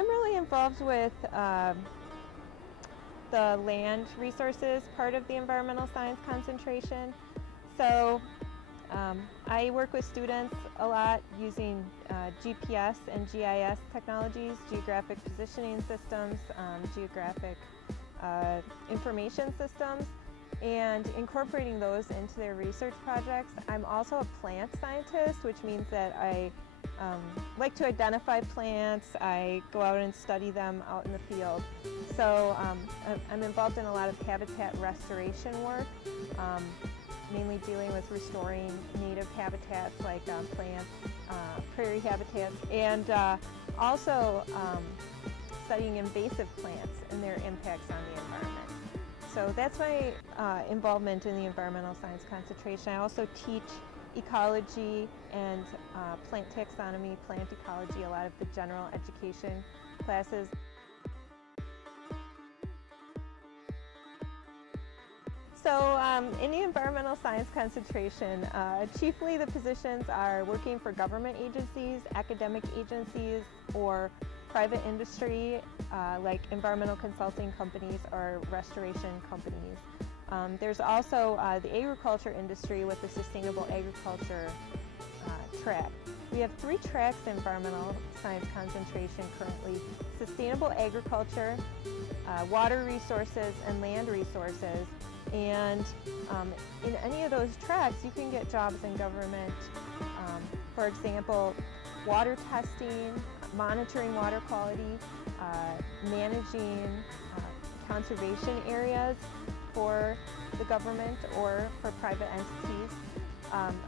I'm really involved with the land resources part of the environmental science concentration. So I work with students a lot using GPS and GIS technologies, geographic positioning systems, geographic information systems, and incorporating those into their research projects. I'm also a plant scientist, which means that I like to identify plants. I go out and study them out in the field. So I'm involved in a lot of habitat restoration work, mainly dealing with restoring native habitats like plants, prairie habitats, and also studying invasive plants and their impacts on the environment. So that's my involvement in the environmental science concentration. I also teach ecology and plant taxonomy, plant ecology, a lot of the general education classes. So in the environmental science concentration, chiefly the positions are working for government agencies, academic agencies, or private industry like environmental consulting companies or restoration companies. There's also the agriculture industry with the sustainable agriculture track. We have 3 tracks in environmental science concentration currently: sustainable agriculture, water resources, and land resources. And in any of those tracks, you can get jobs in government. For example, water testing, monitoring water quality, managing conservation areas for the government or for private entities.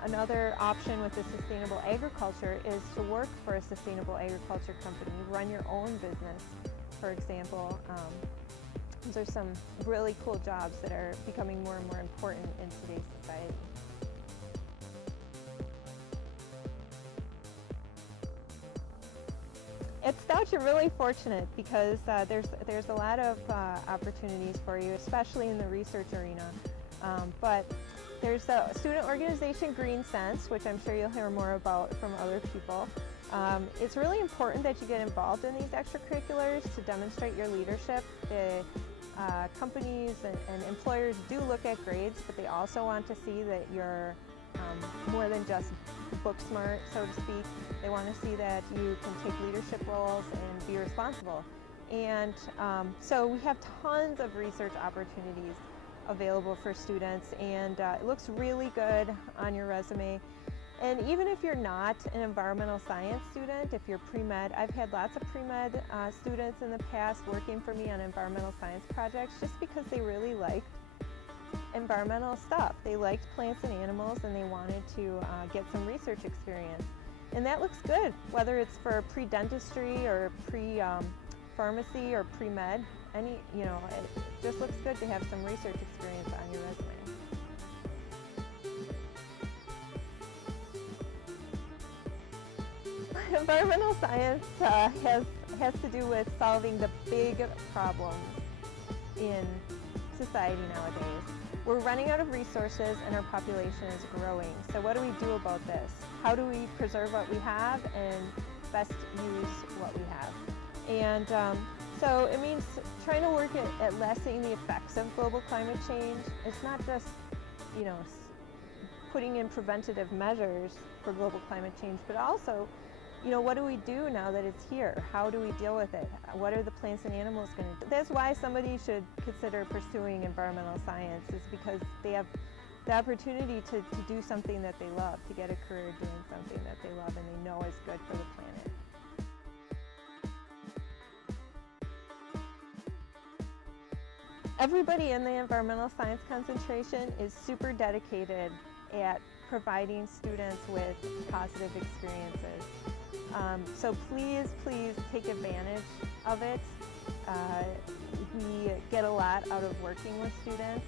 Another option with the sustainable agriculture is to work for a sustainable agriculture company, run your own business, for example. Those are some really cool jobs that are becoming more and more important in today's society. At Stout, you're really fortunate because there's a lot of opportunities for you, especially in the research arena. But there's the student organization Green Sense, which I'm sure you'll hear more about from other people. It's really important that you get involved in these extracurriculars to demonstrate your leadership. The companies and employers do look at grades, but they also want to see that you're more than just book smart, so to speak. They want to see that you can take leadership roles and be responsible. And so we have tons of research opportunities available for students, and it looks really good on your resume. And even if you're not an environmental science student, if you're pre-med, I've had lots of pre-med students in the past working for me on environmental science projects just because they really liked environmental stuff. They liked plants and animals, and they wanted to get some research experience. And that looks good, whether it's for pre-dentistry or pre-pharmacy or pre-med. It just looks good to have some research experience on your resume. Environmental science has to do with solving the big problems in society nowadays. We're running out of resources and our population is growing. So what do we do about this? How do we preserve what we have and best use what we have? And so it means trying to work at lessening the effects of global climate change. It's not just, putting in preventative measures for global climate change, but also, what do we do now that it's here? How do we deal with it? What are the plants and animals going to do? That's why somebody should consider pursuing environmental science, is because they have the opportunity to do something that they love, to get a career doing something that they love and they know is good for the planet. Everybody in the environmental science concentration is super dedicated at providing students with positive experiences. So please take advantage of it. We get a lot out of working with students.